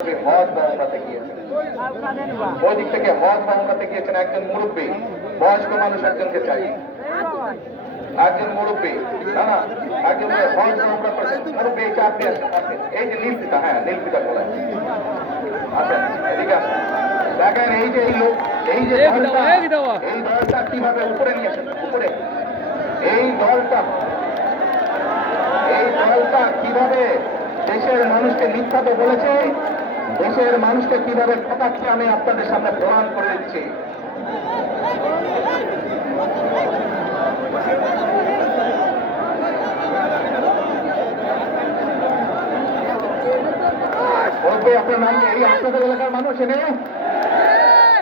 হজ বা উমরাতে গিয়েছেন, ওই দিক থেকে হজ বা উমরাতে গিয়েছেন একজন মুরব্বী, বয়স্ক মানুষ একজনকে চাই, একজন মুরব্বী, না না একজন হজ বা উমরা করেছেন মুরব্বী, এই যে আপনি আসেন, এই যে নীলপিতা, হ্যাঁ নীলপিতা বলেন, আসেন এদিকে আসেন। দেখেন এই যে এই লোক, এই যে দলটা, এই দলটা কিভাবে উপরে নিয়েছেন, উপরে এই দলটা, এই দলটা কিভাবে দেশের মানুষকে মিথ্যা তো বলেছে, দেশের মানুষকে কিভাবে ঠকাচ্ছে আমি আপনাদের সামনে প্রমাণ করে দিচ্ছি। বলবে আপনার নাম, এই আপনাদের এলাকার মানুষ, এনে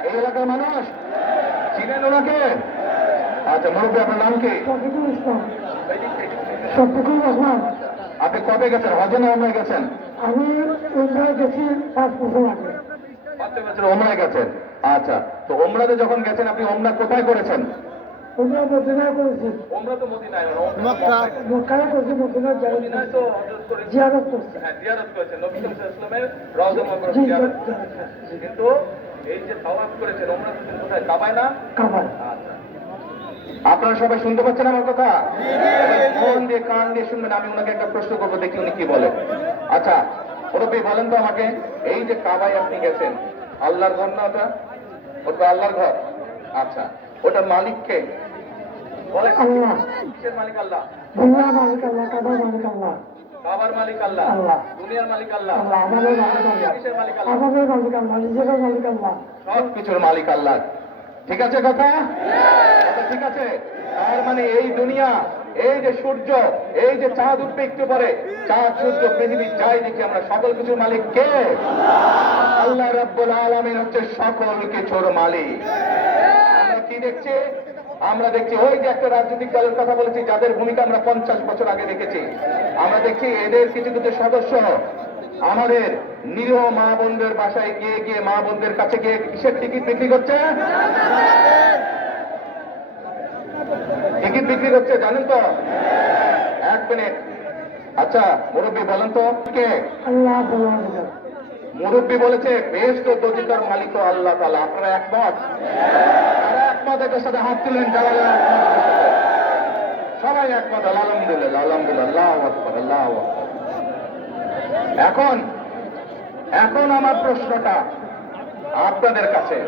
এই এলাকার মানুষ চিনেন ওনাকে? আচ্ছা মুরব্বী আপনার নাম কি? আপনি কবে গেছেন হজে না ওমরায় গেছেন? আমি উমরায় গেছি 5 বছর আগে। 5 বছর ওমরায় গেছেন। আচ্ছা, তো ওমরাতে যখন গেছেন আপনি ওমরা কোথায় করেছেন? উমরা মদিনায় করেছি। ওমরা তো মদিনায়, মক্কায় করেছি, মদিনায় তো জিয়ারত করছি। হ্যাঁ জিয়ারত করেছেন, নবী সাল্লাল্লাহু আলাইহি ওয়াসাল্লামের রওজা মুবারক জিয়ারত। কিন্তু এই যে তাওয়াফ করেছেন ওমরা করেছেন কোথায়? কাবায় না? কাবায়। আচ্ছা, আপনারা সবাই শুনতে পাচ্ছেন আমার কথা? মন দিয়ে কান দিয়ে শুনবেন। আমি ওনাকে একটা প্রশ্ন করবো, দেখি উনি কি বলে। আচ্ছা মুরব্বী বলেন তো আমাকে, এই যে কাবায় আপনি গেছেন, আল্লাহর ঘর না ওটা? ওটা আল্লাহর ঘর। আচ্ছা, ওটার মালিক কে? বলে আল্লাহ। কিসের মালিক? আল্লাহ। দুনিয়ার মালিক আল্লাহ, কাবার মালিক আল্লাহ। কাবার মালিক আল্লাহ, আল্লাহ। দুনিয়ার মালিক আল্লাহ, আল্লাহ। আমাদের মালিক আল্লাহ, কিসের মালিক? আল্লাহ। আমাদের মালিক আল্লাহ, নিজের মালিক আল্লাহ, সব কিছুর মালিক আল্লাহ। ঠিক আছে কথা? ঠিক আছে। তার মানে এই দুনিয়া, এই যে সূর্য, এই যে চাঁদ উঠবে একটু পরে, চাঁদ সূর্য পৃথিবী যাই দেখি আমরা, সকল কিছুর মালিক কে? আল্লাহ রাব্বুল আলামিন হচ্ছে সকল কিছুর মালিক। আমরা কি দেখছি? আমরা দেখছি ওই যে একটা রাজনৈতিক দলের কথা বলেছি, যাদের ভূমিকা আমরা 50 বছর আগে দেখেছি। আমরা দেখছি এদের কিছু কিছু সদস্য আমাদের নিরীহ মা বোনদের বাসায় গিয়ে গিয়ে, মা বোনদের কাছে গিয়ে কিসের টিকিট বিক্রি করছে? টিকিট বিক্রি করছে, জানেন তো? 1 মিনিট। আচ্ছা মুরব্বী বলেন তো কে? আল্লাহ। মুরব্বী বলেছে বেহেশত ও দোজখের মালিক তো আল্লাহ তাআলা। আপনারা একমত? যারা একমত এদের সাথে হাত তুলেন, যারা একমত সবাই একমত। আলহামদুলিল্লাহ, আলহামদুলিল্লাহ, আল্লাহু আকবার, আল্লাহু আকবার। এখন আমার প্রশ্নটা আপনাদের কাছে,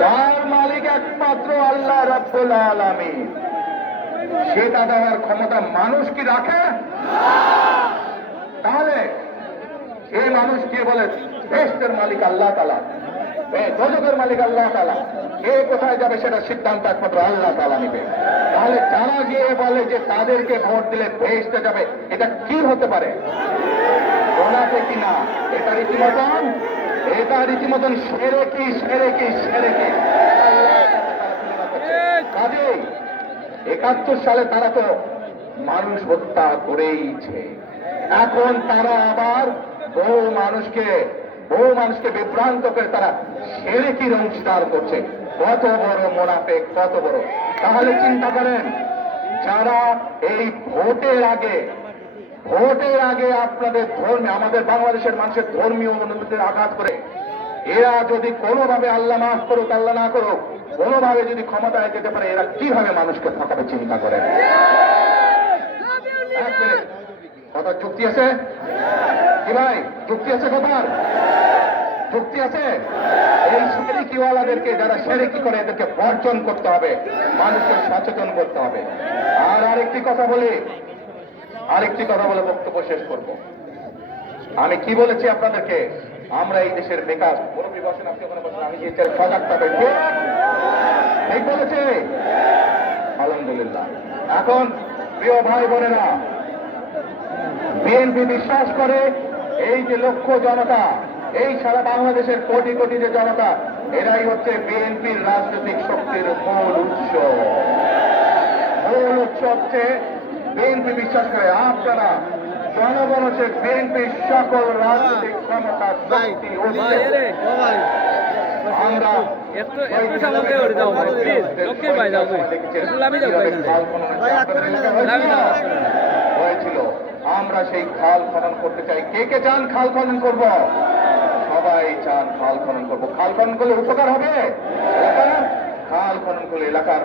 যার মালিক একমাত্র আল্লাহ রাব্বুল আলামিন, সেটা দেওয়ার ক্ষমতা মানুষ কি রাখে? তাহলে এই মানুষ কে বলে বেহেশতের মালিক আল্লাহ তাআলা, দোজখের মালিক আল্লাহ তাআলা, কে কোথায় যাবে সেটা সিদ্ধান্ত একমাত্র আল্লাহ তাআলা নেবে। তাহলে যারা গিয়ে বলে যে তাদেরকে ভোট দিলে বেহেশতে যাবে, এটা কি হতে পারে? বলাতে কিনা এটা রীতিমতন শিরকি, শিরকি, শিরকি। কাজেই 71 সালে তারা তো মানুষ হত্যা করেইছে। এখন তারা আবার বহু মানুষকে বিভ্রান্ত করে তারা শিরকির অংশীদার করছে। কত বড় মুনাফিক, কত বড়! তাহলে চিন্তা করেন, যারা এই ভোটের আগে আপনাদের ধর্মে, আমাদের বাংলাদেশের মানুষের ধর্মীয় অনুভূতির আঘাত করে, এরা যদি কোনোভাবে, আল্লাহ মাফ করুক আল্লাহ না করুক, কোনোভাবে যদি ক্ষমতায় যেতে পারে, এরা কিভাবে মানুষকে ঠকাবে চিন্তা করেন। কথা যুক্তি আছে কি ভাই? যুক্তি আছে? কথার যুক্তি আছে? এই শিরকিওয়ালাদেরকে, যারা শিরকি করে, এদেরকে বর্জন করতে হবে, মানুষকে সচেতন করতে হবে। আর আরেকটি কথা বলে বক্তব্য শেষ করব। আমি কি বলেছি আপনাদেরকে? আমরা এই দেশের বেকার, মুরব্বী বসেন, আপনি ওখানে বসেন, আমি যে সজাগ থাকবে, ঠিক বলেছে? আলহামদুলিল্লাহ। এখন প্রিয় ভাই বোনেরা, বিএনপি বিশ্বাস করে এই যে লক্ষ জনতা, এই সারা বাংলাদেশের কোটি কোটি যে জনতা, এরাই হচ্ছে বিএনপির রাজনৈতিক শক্তির মূল উৎস। হচ্ছে বিএনপি বিশ্বাস করে, আপনারা জনগণ হচ্ছে বিএনপির সকল রাজনৈতিক ক্ষমতা, শক্তি, আমরা হয়েছিল। আমরা সেই খাল খনন করতে চাই। কে কে চান খাল খনন করব? সবাই চান খাল খনন করবো। খাল খনন করলে উপকার হবে? খাল খনন করলে এলাকার